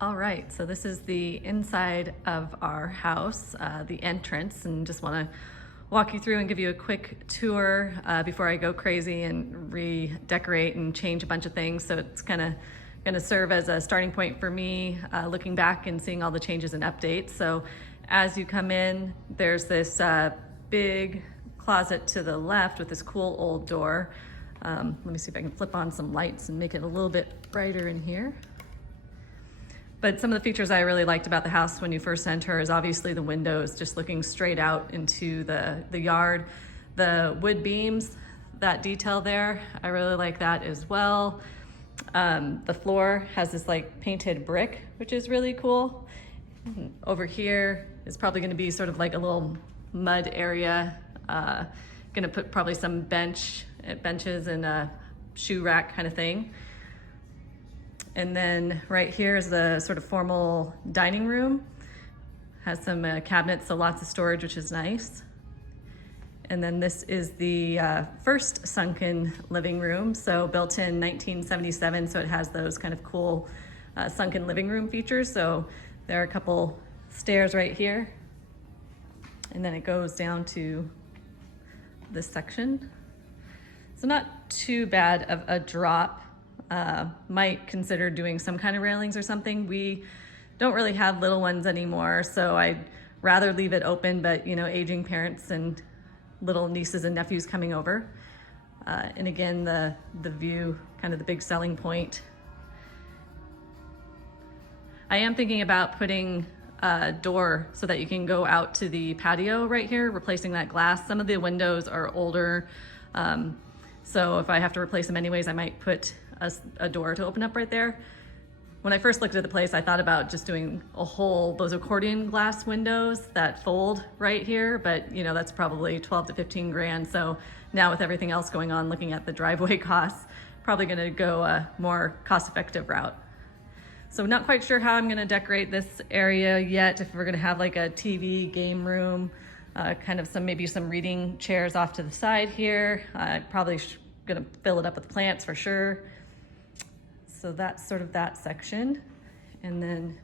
All right, so this is the inside of our house, the entrance, and just want to walk you through and give you a quick tour before I go crazy and redecorate and change a bunch of things. So it's kind of going to serve as a starting point for me, looking back and seeing all the changes and updates. So as you come in, there's this big closet to the left with this cool old door. Let me see if I can flip on some lights and make it a little bit brighter in here. But some of the features I really liked about the house when you first enter is obviously the windows, just looking straight out into the yard. The wood beams, that detail there, I really like that as well. The floor has this like painted brick, which is really cool. Over here is probably gonna be sort of like a little mud area. Gonna put probably some benches and a shoe rack kind of thing. And then right here is the sort of formal dining room. Has some cabinets, so lots of storage, which is nice. And then this is the first sunken living room, so built in 1977, so it has those kind of cool sunken living room features. So there are a couple stairs right here, and then it goes down to this section. So not too bad of a drop. Might consider doing some kind of railings or something. We don't really have little ones anymore, so I'd rather leave it open, but you know, aging parents and little nieces and nephews coming over. And again, the view, kind of the big selling point. I am thinking about putting a door so that you can go out to the patio right here, replacing that glass. Some of the windows are older, so if I have to replace them anyways, I might put a door to open up right there. When I first looked at the place, I thought about just doing those accordion glass windows that fold right here, but you know, that's probably 12 to 15 grand. So now with everything else going on, looking at the driveway costs, probably gonna go a more cost-effective route. So not quite sure how I'm gonna decorate this area yet, if we're gonna have like a TV game room, kind of maybe some reading chairs off to the side here. Probably gonna fill it up with plants for sure. So that's sort of that section. And then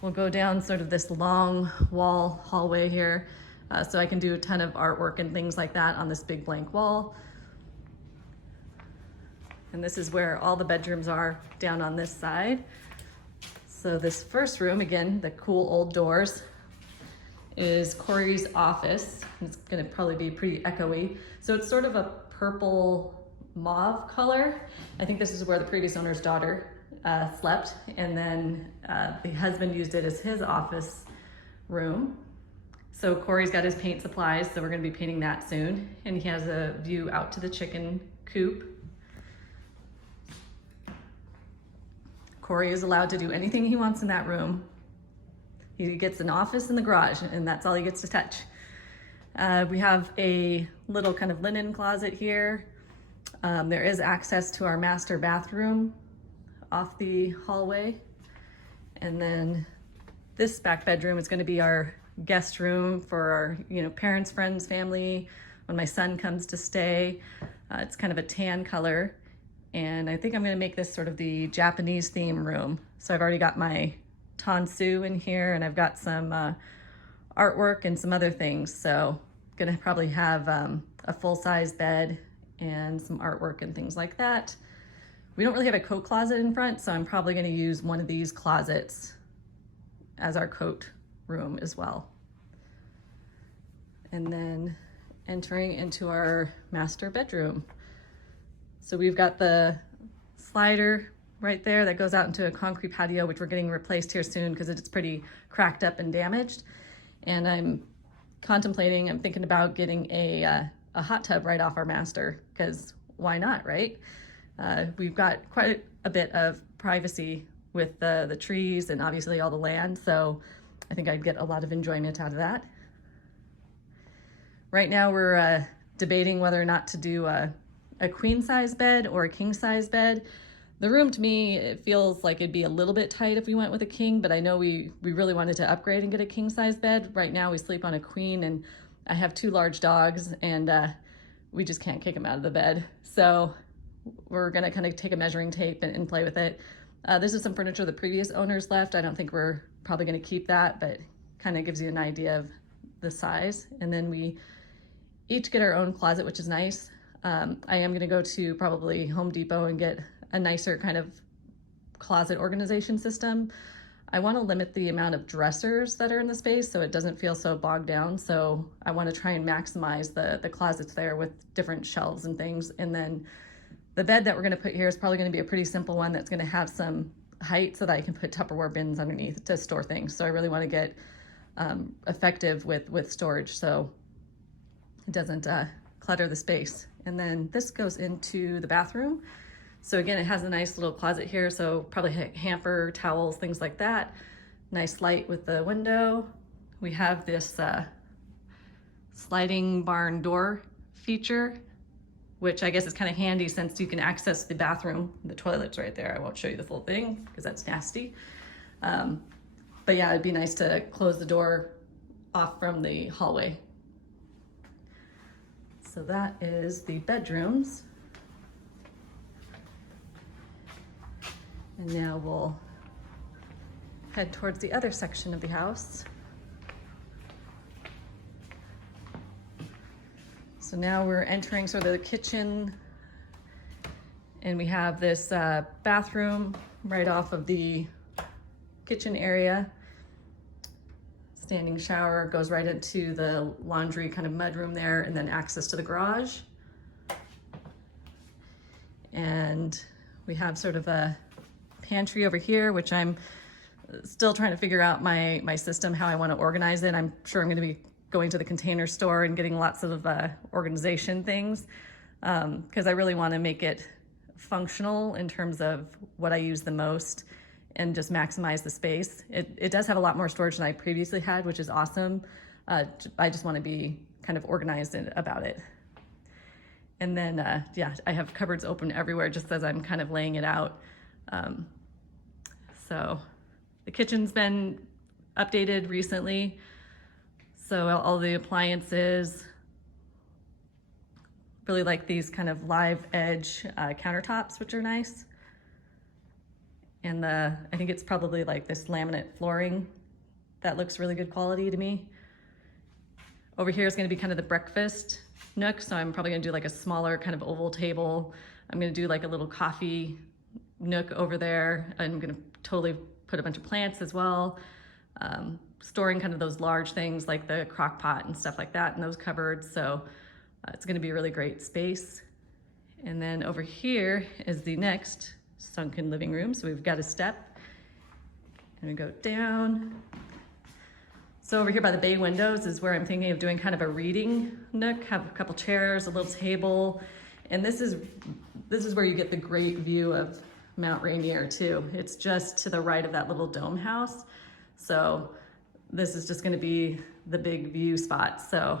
we'll go down sort of this long wall hallway here. So I can do a ton of artwork and things like that on this big blank wall. And this is where all the bedrooms are down on this side. So this first room, again, the cool old doors, is Corey's office. It's gonna probably be pretty echoey. So it's sort of a purple mauve color. I think this is where the previous owner's daughter slept, and then the husband used it as his office room. So Corey's got his paint supplies, so we're gonna be painting that soon. And he has a view out to the chicken coop. Corey is allowed to do anything he wants in that room. He gets an office in the garage, and that's all he gets to touch. We have a little kind of linen closet here. There is access to our master bathroom off the hallway. And then this back bedroom is gonna be our guest room for our, you know, parents, friends, family, when my son comes to stay. It's kind of a tan color. And I think I'm gonna make this sort of the Japanese theme room. So I've already got my tansu in here, and I've got some artwork and some other things. So I'm gonna probably have a full-size bed and some artwork and things like that. We don't really have a coat closet in front, so I'm probably gonna use one of these closets as our coat room as well. And then entering into our master bedroom. So we've got the slider right there that goes out into a concrete patio, which we're getting replaced here soon because it's pretty cracked up and damaged. And I'm thinking about getting a hot tub right off our master, because why not, right? We've got quite a bit of privacy with the trees and obviously all the land, so I think I'd get a lot of enjoyment out of that. Right now we're debating whether or not to do a queen size bed or a king size bed. The room, to me, it feels like it'd be a little bit tight if we went with a king, but I know we really wanted to upgrade and get a king size bed. Right now we sleep on a queen, and I have 2 large dogs, and we just can't kick them out of the bed. So we're gonna kind of take a measuring tape and play with it. This is some furniture the previous owners left. I don't think we're probably going to keep that, but kind of gives you an idea of the size. And then we each get our own closet, which is nice. I am going to go to probably Home Depot and get a nicer kind of closet organization system. I want to limit the amount of dressers that are in the space so it doesn't feel so bogged down. So I want to try and maximize the closets there with different shelves and things. And then the bed that we're going to put here is probably going to be a pretty simple one that's going to have some height so that I can put Tupperware bins underneath to store things. So I really want to get effective with storage so it doesn't clutter the space. And then this goes into the bathroom. So again, it has a nice little closet here, so probably hamper, towels, things like that. Nice light with the window. We have this sliding barn door feature, which I guess is kind of handy since you can access the bathroom. The toilet's right there. I won't show you the full thing because that's nasty. But yeah, it'd be nice to close the door off from the hallway. So that is the bedrooms. And now we'll head towards the other section of the house. So now we're entering sort of the kitchen, and we have this bathroom right off of the kitchen area. Standing shower goes right into the laundry kind of mudroom there, and then access to the garage. And we have sort of a pantry over here, which I'm still trying to figure out my system, how I want to organize it. I'm sure I'm going to be going to the Container Store and getting lots of organization things because I really want to make it functional in terms of what I use the most and just maximize the space. It does have a lot more storage than I previously had, which is awesome. I just want to be kind of organized about it. And then, yeah, I have cupboards open everywhere just as I'm kind of laying it out. So the kitchen's been updated recently. So all the appliances, really like these kind of live edge countertops, which are nice. And I think it's probably like this laminate flooring that looks really good quality to me. Over here is going to be kind of the breakfast nook. So I'm probably going to do like a smaller kind of oval table. I'm going to do like a little coffee nook over there. I'm going to totally put a bunch of plants as well. Storing kind of those large things like the crock pot and stuff like that in those cupboards. So it's going to be a really great space. And then over here is the next sunken living room. So we've got a step and we go down. So over here by the bay windows is where I'm thinking of doing kind of a reading nook, have a couple chairs, a little table. And this is where you get the great view of Mount Rainier too. It's just to the right of that little dome house. So this is just going to be the big view spot. So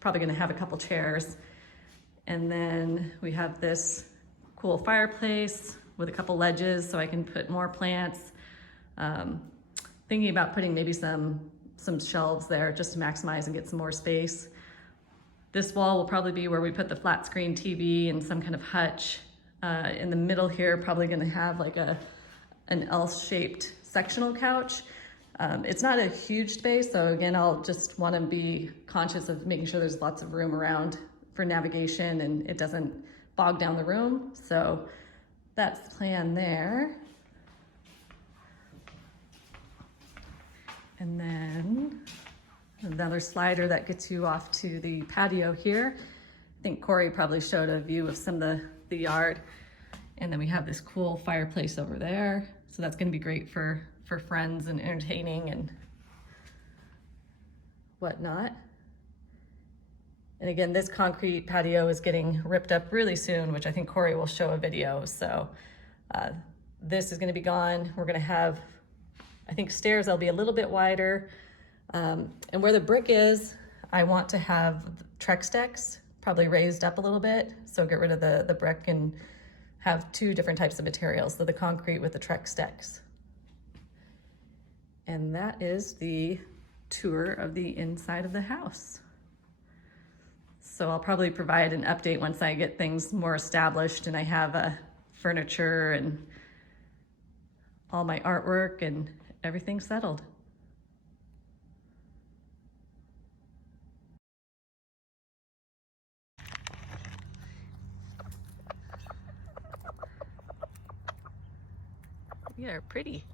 probably going to have a couple chairs. And then we have this cool fireplace with a couple ledges so I can put more plants. Thinking about putting maybe some shelves there just to maximize and get some more space. This wall will probably be where we put the flat screen TV and some kind of hutch. In the middle here, probably gonna have like an L-shaped sectional couch. It's not a huge space, so again, I'll just wanna be conscious of making sure there's lots of room around for navigation and it doesn't bog down the room. So that's the plan there. And then another slider that gets you off to the patio here. I think Corey probably showed a view of some of the yard. And then we have this cool fireplace over there. So that's gonna be great for friends and entertaining and whatnot. And again, this concrete patio is getting ripped up really soon, which I think Corey will show a video. So this is gonna be gone. We're gonna have, I think stairs, they'll be a little bit wider. And where the brick is, I want to have Trex decks, probably raised up a little bit. So get rid of the brick and have two different types of materials. So the concrete with the Trex decks. And that is the tour of the inside of the house. So I'll probably provide an update once I get things more established and I have furniture and all my artwork and everything settled. They're pretty.